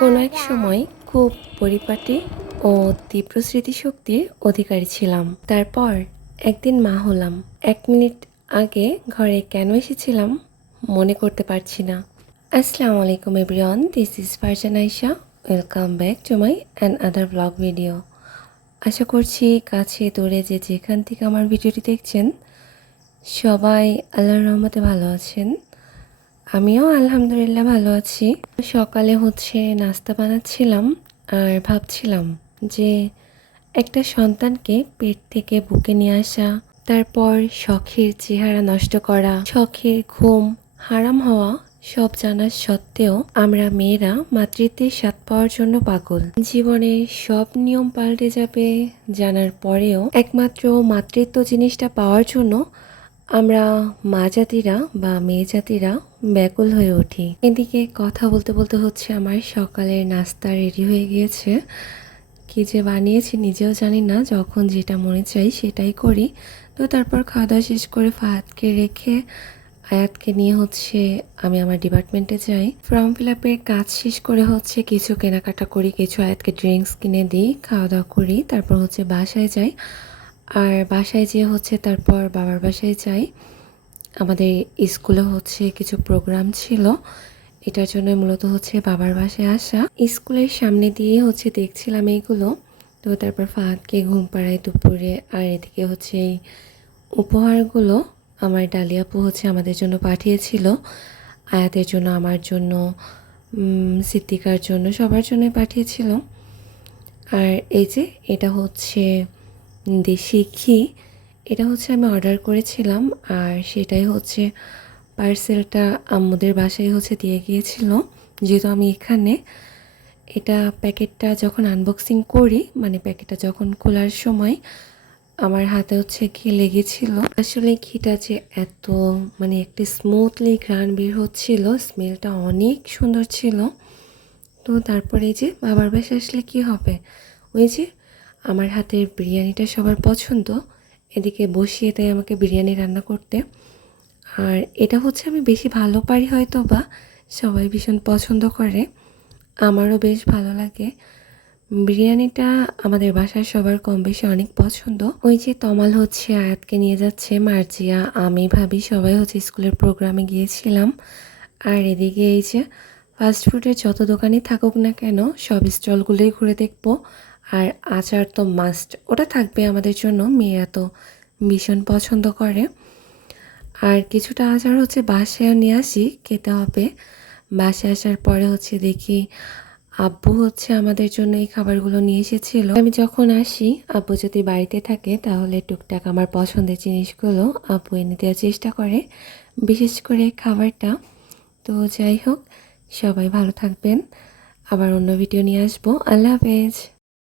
কোনো এক সময় খুব পরিপাটি ও তীব্র স্মৃতিশক্তির অধিকারী ছিলাম। তারপর একদিন মা হলাম। 1 মিনিট আগে ঘরে কেন এসেছিলাম মনে করতে পারছি না। আসসালামু আলাইকুম everyone, this is Farzan Ayesha. Welcome back to my other blog video. আশা করছি কাছে দূরে যে যেখান থেকে আমার ভিডিওটি দেখছেন সবাই আল্লাহর রহমতে ভালো আছেন। আমিও আলহামদুলিল্লাহ ভালো আছি। সকালে নাস্তা বানাচ্ছিলাম আর ভাবছিলাম যে একটা সন্তানকে পেট থেকে বুকে নিয়ে আসা, তারপর শখের চেহারা নষ্ট করা, শখের ঘুম হারাম হওয়া সব জানার সত্ত্বেও আমরা মেয়েরা মাতৃত্বের স্বাদ পাওয়ার জন্য পাগল। জীবনের সব নিয়ম পাল্টে যাবে জানার পরেও একমাত্র মাতৃত্ব জিনিসটা পাওয়ার জন্য আমরা মা জাতিরা বা মেয়ে জাতিরা ব্যাকুল হয়ে উঠি। এদিকে কথা বলতে বলতে আমার সকালের নাস্তা রেডি হয়ে গিয়েছে। কি যে বানিয়েছি নিজেও জানি না, যখন যেটা মনে চাই সেটাই করি। তো তারপর খাওয়া দাওয়া শেষ করে ফাহাদকে রেখে আয়াতকে নিয়ে আমি আমার ডিপার্টমেন্টে যাই। ফর্ম ফিল আপের কাজ শেষ করে কিছু কেনাকাটা করি, কিছু আয়াতকে ড্রিঙ্কস কিনে দিই, খাওয়া দাওয়া করি, তারপর বাসায় যাই। আর বাসায় যেয়ে তারপর বাবার বাসায় যাই। আমাদের স্কুলে কিছু প্রোগ্রাম ছিল, এটার জন্য মূলত বাবার বাসায় আসা। স্কুলের সামনে দিয়ে দেখছিলাম এইগুলো। তো তারপর ফাহাদকে ঘুম পাড়াই দুপুরে। আর এদিকে এই উপহারগুলো আমার ডালিয়া আপু আমাদের জন্য পাঠিয়েছিল, আয়াতের জন্য, আমার জন্য, সিদ্দিকার জন্য, সবার জন্য পাঠিয়েছিল। আর এই যে এটা দেশি ঘি, এটা আমি অর্ডার করেছিলাম। আর সেটাই পার্সেলটা আম্মুদের বাসায় দিয়ে গিয়েছিল। যেহেতু আমি এখানে এটা প্যাকেটটা যখন আনবক্সিং করি, মানে প্যাকেটটা যখন খোলার সময় আমার হাতে ঘি লেগেছিল। আসলে ঘিটা যে এত একটি স্মুথলি ঘ্রাণ বের হচ্ছিল, স্মেলটা অনেক সুন্দর ছিল। তো তারপরে এই যে বাবার বাসায় আসলে কি হবে, ওই যে আমার হাতের বিরিয়ানিটা সবার পছন্দ, এদিকে বসিয়ে দেয় আমাকে বিরিয়ানি রান্না করতে। আর এটা আমি বেশি ভালো পারি হয়তো, বা সবাই ভীষণ পছন্দ করে, আমারও বেশ ভালো লাগে। বিরিয়ানিটা আমাদের বাসার সবার কম বেশি অনেক পছন্দ। ওই যে তমাল আয়াতকে নিয়ে যাচ্ছে, মার্জিয়া, আমি, ভাবি সবাই স্কুলের প্রোগ্রামে গিয়েছিলাম। আর এদিকে এই যে ফাস্টফুডের যত দোকানই থাকুক না কেন সব স্টলগুলোই ঘুরে দেখবো। আর আচার তো মাস্ট, ওটা থাকবে আমাদের জন্য, মেয়েরা তো ভীষণ পছন্দ করে। আর কিছুটা আচার বাসায় নিয়ে আসি, খেতে হবে। বাসায় আসার পরে দেখি আব্বু আমাদের জন্য এই খাবারগুলো নিয়ে এসেছিল। আমি যখন আসি, আব্বু যদি বাড়িতে থাকে তাহলে টুকটাক আমার পছন্দের জিনিসগুলো আব্বু এনে দেওয়ার চেষ্টা করে, বিশেষ করে খাবারটা। তো যাই হোক, সবাই ভালো থাকবেন, আবার অন্য ভিডিও নিয়ে আসবো। আল্লাহ হাফেজ।